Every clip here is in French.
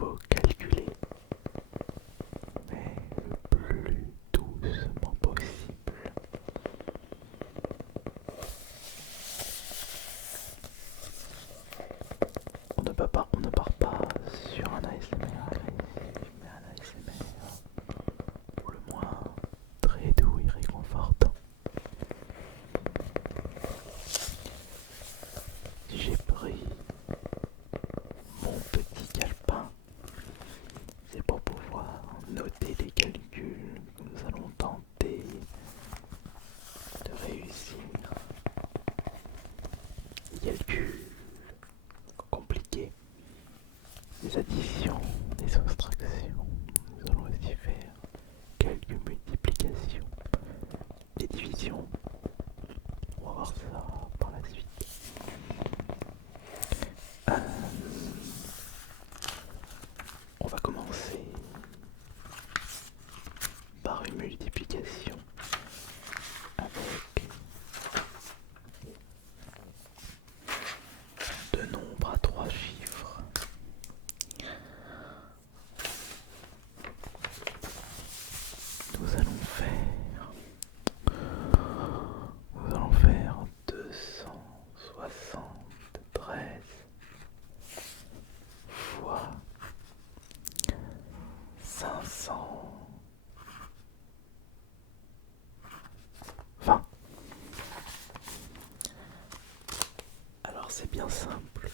faut calculer, mais le plus doucement possible. On ne part pas sur un ASMR agressif, mais un ASMR pour le moins très doux et réconfortant. J'ai pris mon petit calepin, c'est pour pouvoir noter les calculs que nous allons tenter de réussir. Les calculs compliqués, des additions, des soustractions. Nous allons aussi faire quelques multiplications, des divisions. On va voir ça par la suite. Euh, on va commencer par une multiplication avec deux nombres à trois chiffres. Nous allons faire 273 fois 520. Alors c'est bien simple.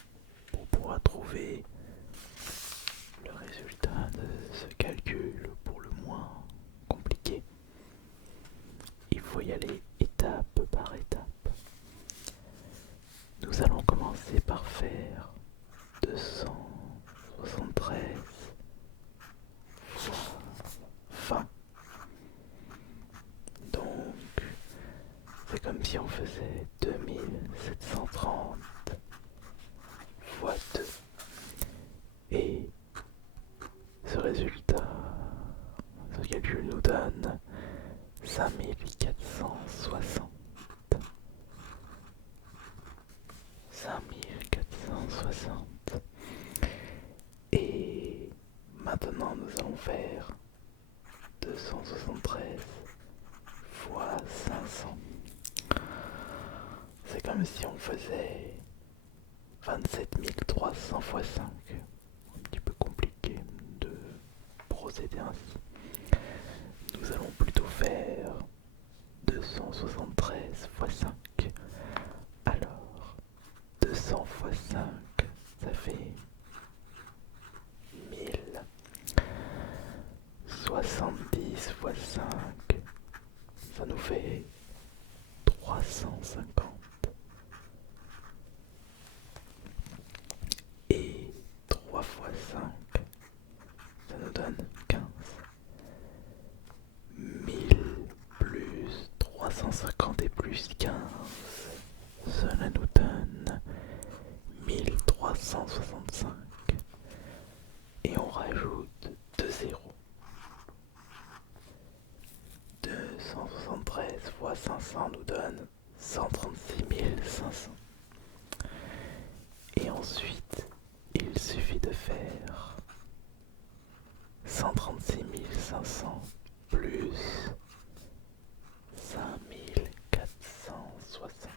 Pour pouvoir trouver le résultat de ce calcul pour le moins compliqué, il faut y aller étape par étape. Nous allons commencer par faire 273 fois 20. Donc c'est comme si on faisait 2730 fois 2. Et ce résultat, ce calcul nous donne 5460. 5460. Et maintenant nous allons faire 273 fois 500. C'est comme si on faisait 27300 fois 5. Un petit peu compliqué de procéder ainsi. Nous allons plutôt faire 273 fois 5. Alors, 200 fois 5, ça fait 1000. 70 fois 5, ça nous fait 350. Et 3 fois 5, ça nous donne 15. 1000 plus 350 et plus 15, cela nous donne 1365. Et on rajoute 2 zéros. 273 fois 500 nous donne 136 500. Et ensuite, il suffit de faire 136 500 plus 5460.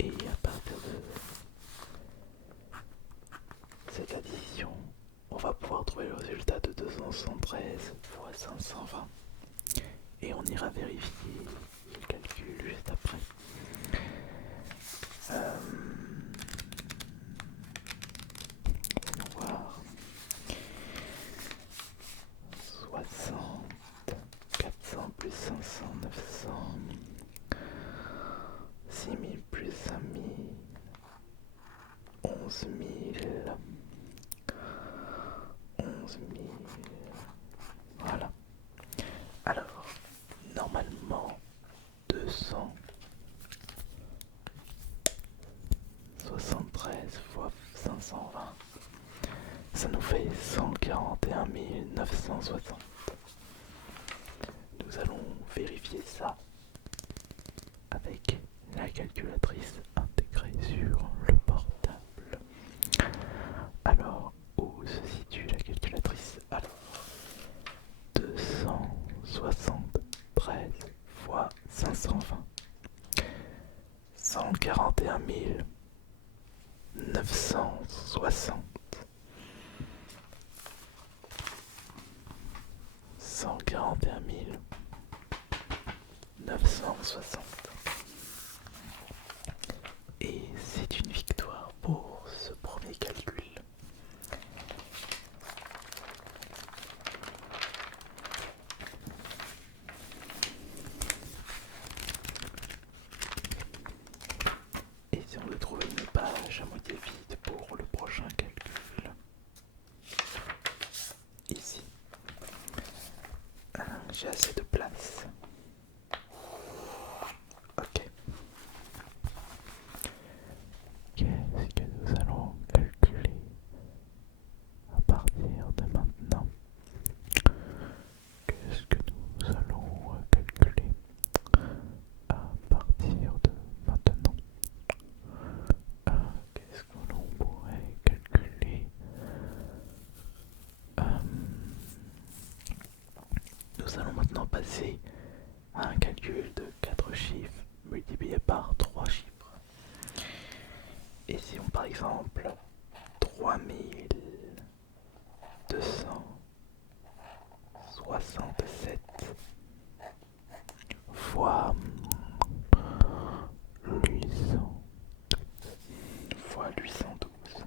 Et à partir de cette addition, on va pouvoir trouver le résultat de 273 fois 520. Et on ira vérifier le calcul juste après. Voyons voir. 60, 400 plus 500, 900. 6000 plus 5000, 11000, 11000. Voilà. Alors, normalement, 273 fois 520, ça nous fait 141 960. Nous allons vérifier ça avec la calculatrice intégrée sur le 141 960, 141 960. Et c'est une victoire pour ce premier calcul. Et si on veut trouver une page à moitié vide pour le prochain calcul, ici, j'ai assez de place. Ok. Qu'est-ce que nous allons calculer à partir de maintenant? Qu'est-ce que nous allons calculer à partir de maintenant? Qu'est-ce que l'on pourrait calculer? Nous allons maintenant passer à un calcul de 4 chiffres multipliés par 3 chiffres. Et si on par exemple 3267 fois 800 fois 812.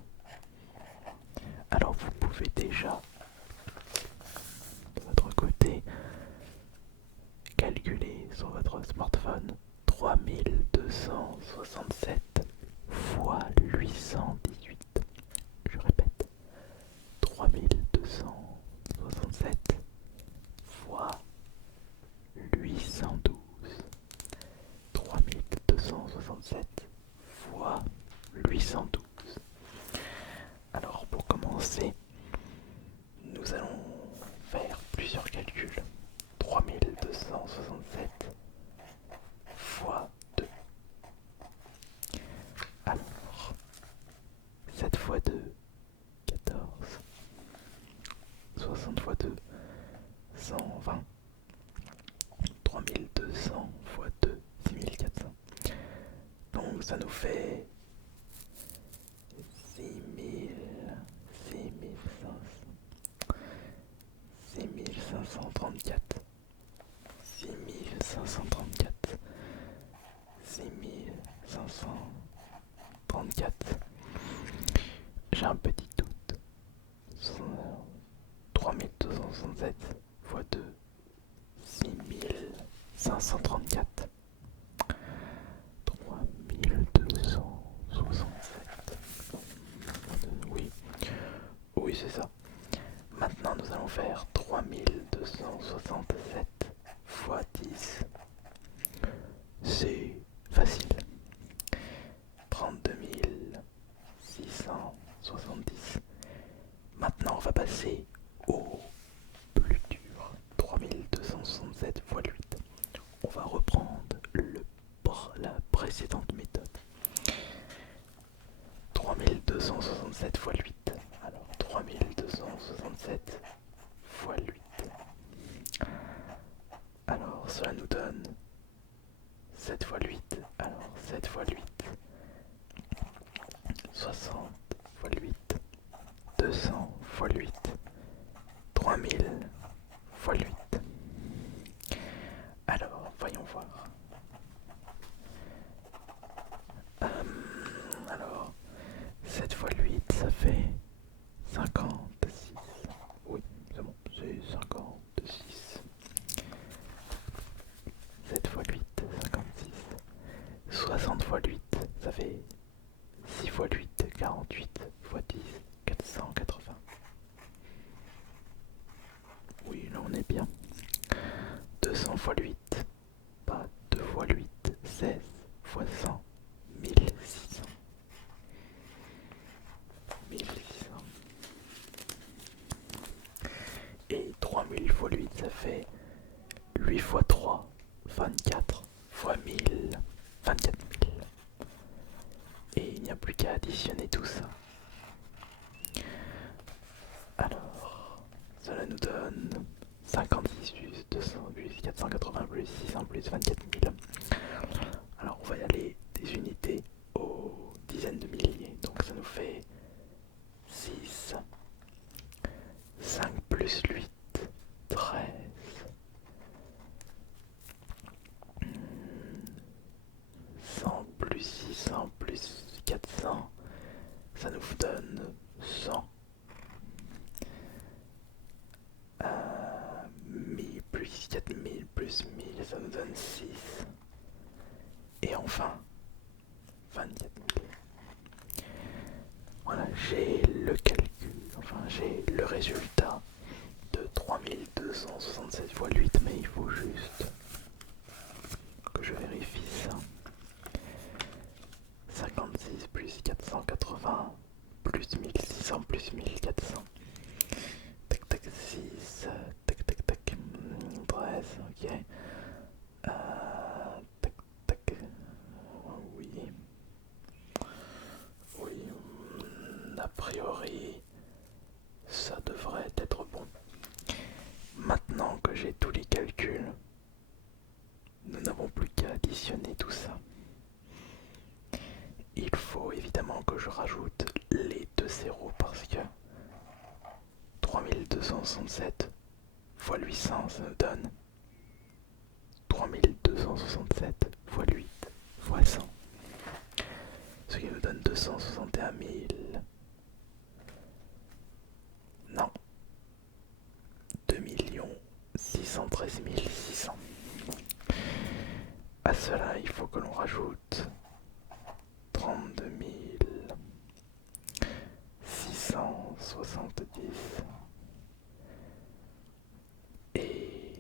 Alors vous pouvez déjà de votre côté calculer sur votre smartphone 3267 fois 818. Je répète, 3267 fois 812. 3267 fois 812. Alors pour commencer, nous allons faire plusieurs calculs. 3267 fois 2. Alors, 7 fois 2, 14. 60 fois 2, 120. 3200 fois 2, 6400. Donc ça nous fait 6534. 6534. 6534. J'ai un petit doute. 3267 fois 2, 6534. 3267. Oui, oui c'est ça. Maintenant nous allons faire 3267 fois 10. C'est facile. 32 670. Maintenant on va passer au plus dur. 3267 fois 8. On va reprendre la précédente méthode. 3267 fois 8. Alors 3267 fois 8. Alors cela nous donne 7 fois 8. Alors 7 fois 8. 60 fois 8. 200 fois 8. 3000 fois 8. Alors voyons voir. Alors 7 fois 8 ça fait 56. Oui, c'est bon, c'est 56. 7 fois 8, 56. 60 fois 8, ça fait 6 fois 8, 48 fois 10, 480. Oui, là on est bien. 200 fois 8, pas 2 fois 8, 16 fois 100, 1600. 1600. Et 3000 fois 8, ça fait 8 fois 3, 24 fois 1000, 24 000. Et il n'y a plus qu'à additionner tout ça. Alors, cela nous donne 56 plus 200 plus 480 plus 600 plus 24 000. Alors on va y aller des unités le calcul, enfin j'ai le résultat de 3267 fois 8, mais il faut juste que je vérifie ça. 56 plus 480 plus 1600 plus 1400. Tac tac 6, tac tac tac 13, ok. Tac tac, oui. Oui, a priori, ça devrait être bon. Maintenant que j'ai tous les calculs, nous n'avons plus qu'à additionner tout ça. Il faut évidemment que je rajoute les deux zéros parce que 3267 fois 800, ça nous donne 3267 fois 8 fois 100. Ce qui nous donne 261 000. Non. 2 613 600. À cela, il faut que l'on rajoute 32 670 et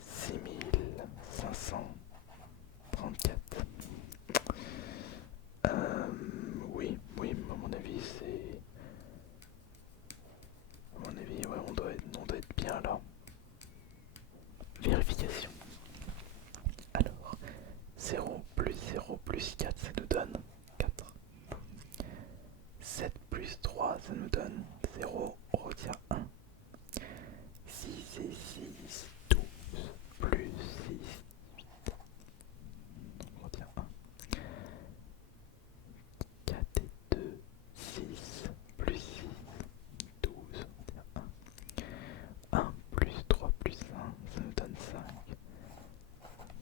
6 534. Oui, à mon avis, c'est... À mon avis, ouais, on doit être bien là. Vérification. Alors, 0 plus 4, ça nous donne 4. 7 plus 3, ça nous donne 0, on retient 1. 6 et 6, 12, plus 6, 8. On retient 1. 4 et 2, 6, plus 6, 12, on retient 1. 1 plus 3 plus 1, ça nous donne 5.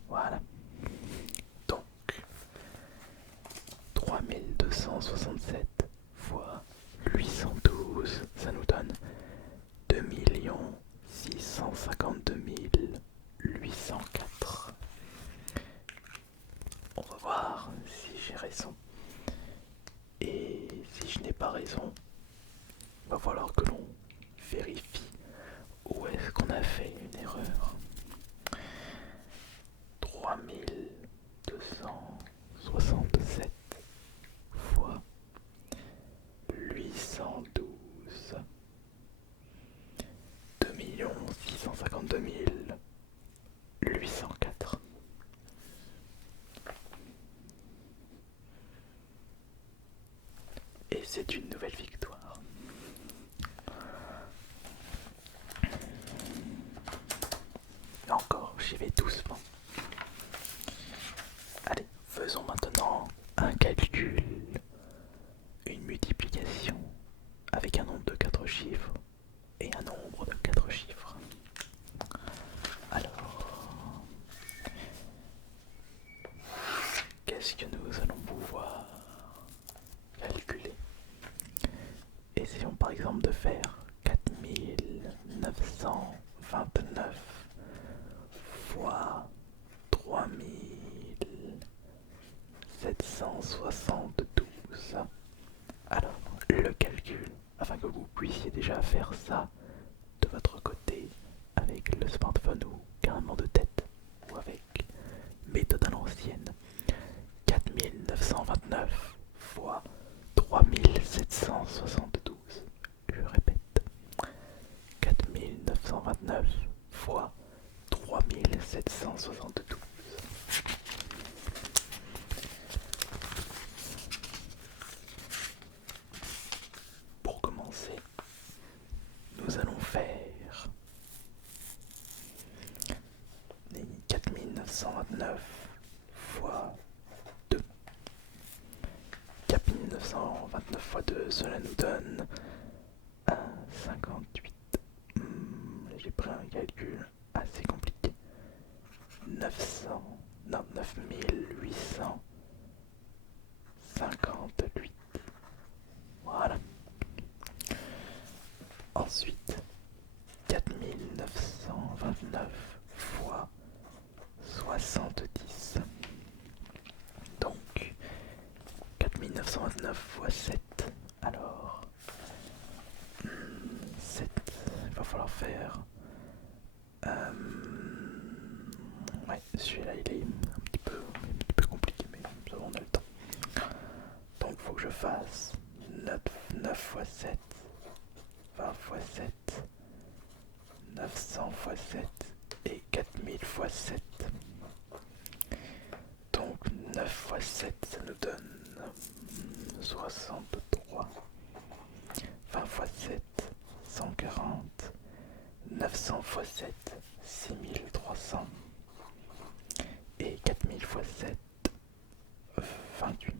Voilà. Donc, 3267 fois 812, ça nous donne 2 652 804. On va voir si j'ai raison. Et si je n'ai pas raison, il va falloir que l'on vérifie où est-ce qu'on a fait une erreur. 3267 fois 812, 2 652 804. Et c'est une nouvelle victoire. Et encore, j'y vais doucement. Allez, faisons maintenant un calcul, une multiplication avec un nombre de 4 chiffres et un nombre de 4 chiffres. Alors, qu'est-ce que nous allons pouvoir calculer? Essayons par exemple de faire 4929 fois 3772. Alors, le calcul, afin que vous puissiez déjà faire ça de votre côté avec le smartphone ou carrément de tête ou avec méthode à l'ancienne. 4929 fois 3772. Je répète, 4929 fois 3772. Pour commencer, nous allons faire les 4929 fois 2. 4929 fois 2, cela nous donne 58. J'ai pris un calcul assez compliqué. 9858. Voilà. Ensuite, 4929 fois 70. Donc, 4929 fois 7. Alors, faire... Ouais, celui-là il est un petit peu compliqué, mais ça va, on a le temps. Donc il faut que je fasse 9 x 7, 20 x 7, 900 x 7 et 4000 x 7. Donc 9 x 7 ça nous donne 63. 20 x 7, 140. 900 x 7, 6300. Et 4000 x 7, 28 000.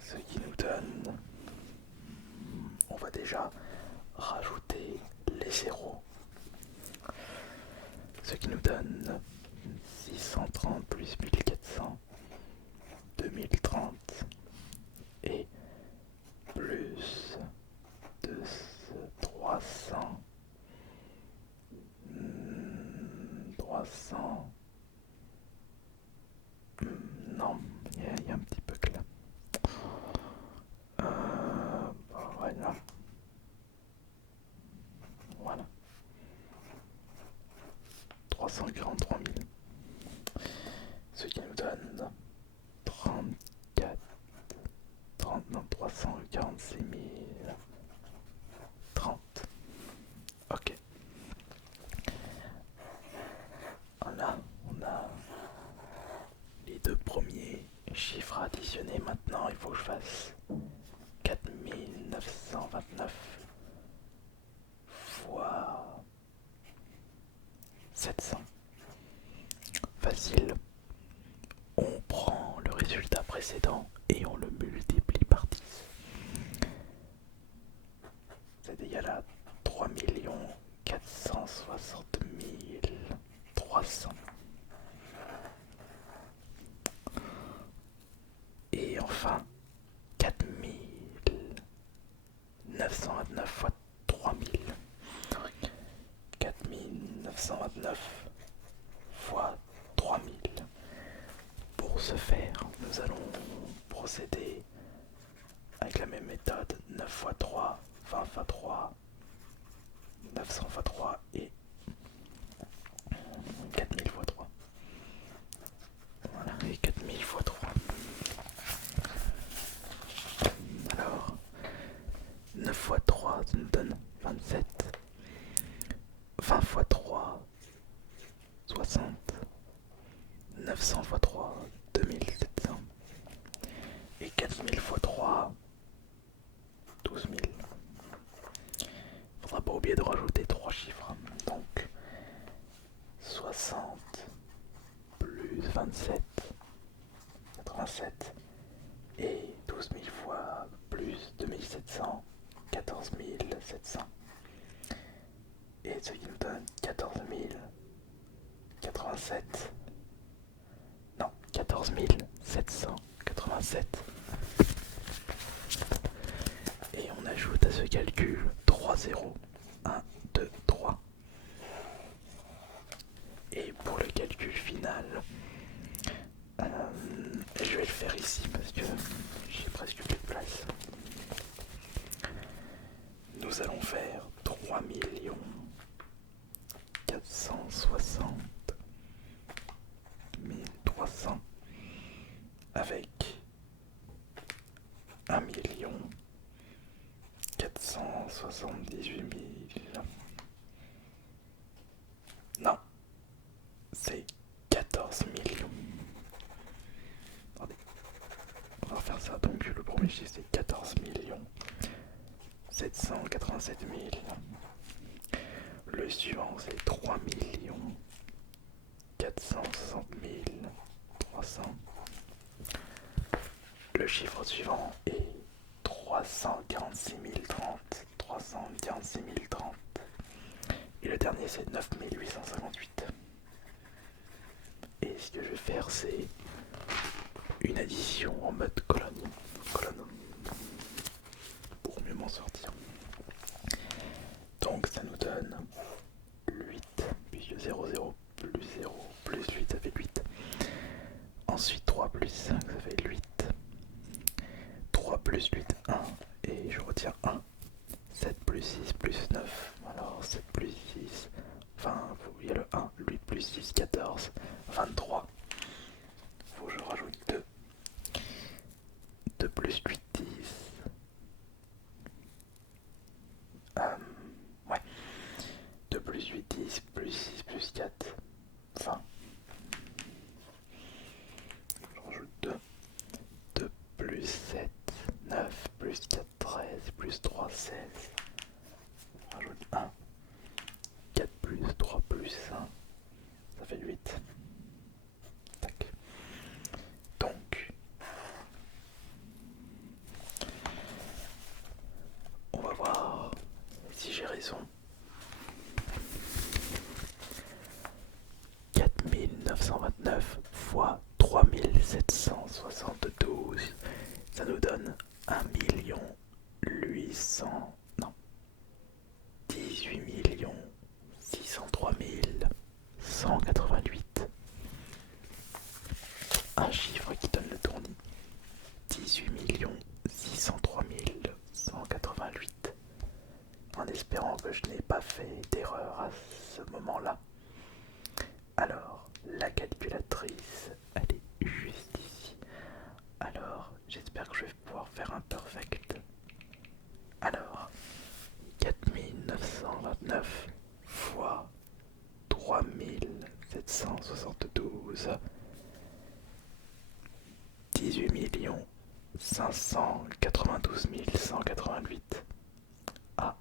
Ce qui nous donne... On va déjà rajouter les zéros. Ce qui nous donne 630 plus 1400, 2030 et plus 300, 300, non, il y a un petit bug là. Voilà. Voilà. 343 000. Ce qui nous donne 346 000. 30. Ok. Voilà, on a les deux premiers chiffres à additionner. Maintenant, il faut que je fasse 4929 fois 700. Facile. On prend le résultat précédent et on le multiplie par 10. C'est égal à 3 460 300. Et enfin, 4929 fois 3000. 4929 fois 3000. Pour ce faire, nous allons procéder avec la même méthode. 9 x 3, 20 x 3, 900 x 3 et 4000 x 3. Voilà, et 4000 x 3. Alors, 9 x 3, ça nous donne 27. 20 x 3, 60. 900 x 3, 2700. Et 4000 x 3, 12 000. Faudra pas oublier de rajouter 3 chiffres. Donc 60 plus 27, 87. Et 12 000 fois plus 2700, 14 700. Et ce qui nous donne 14 087. Non, 14 787. Et on ajoute à ce calcul 3 zéros. 1, 2, 3. Et pour le calcul final, je vais le faire ici parce que j'ai presque plus de place. Nous allons faire 3 460 300 avec 1 478 000. Non, c'est 14 millions. Attendez, on va refaire ça. Donc le premier chiffre c'est 14 787 000. Le suivant c'est 3 460 300. Le chiffre suivant est 346 030. 346 030. Et le dernier c'est 9 858. Et ce que je vais faire c'est une addition en mode colonne. Pour mieux m'en sortir. Donc ça nous donne 8, puisque 0, 0 plus 0 plus 8 ça fait 8. Ensuite 3 plus 5 ça fait 8. 3 plus 8, 1. Et je retiens 1. 7 plus 6 plus 9. Alors 7 plus 6. Enfin, il y a le 1. 8 plus 6, 14. 23. Faut que je rajoute 2. 2 plus 8, 10. Ouais. 2 plus 8, 10. Plus 6 plus 4. 20. Je rajoute 2. 2 plus 7. 9 plus 4, 13. Plus 3, 16. Je rajoute 1. 4 plus 3 plus 1. Ça fait 8. Tac. Donc, on va voir si j'ai raison. 4929 fois 3772, ça nous donne 1 800, non, 18 603 188. Un chiffre qui donne le tournis. 18 603 188. En espérant que je n'ai pas fait d'erreur à ce moment-là. Alors, la calculatrice, elle est juste ici. Alors, j'espère que je vais pouvoir faire un perfect. Alors, 4929 fois 3772, 18 592 188. Ah,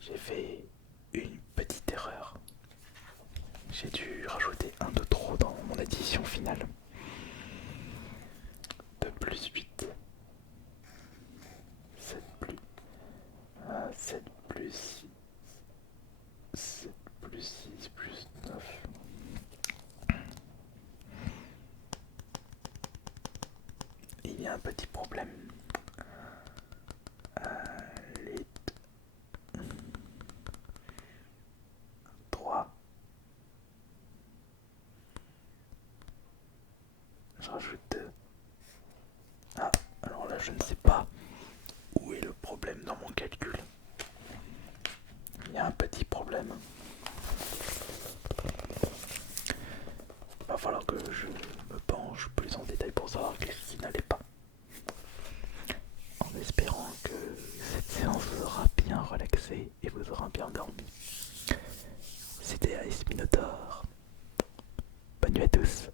j'ai fait une petite erreur. J'ai dû rajouter un de trop dans mon addition finale. 2 plus 8. 7 plus 7 plus 6. 7 plus 6 plus 9. Il y a un petit problème. Les 3. Je rajoute 2. Ah, alors là je ne sais pas où est le problème dans mon calcul. Il y a un petit problème. Il va falloir que je me penche plus en détail pour savoir qu'est-ce qui n'allait pas. En espérant que cette séance vous aura bien relaxé et vous aura bien dormi. C'était Ice Minotaur. Bonne nuit à tous.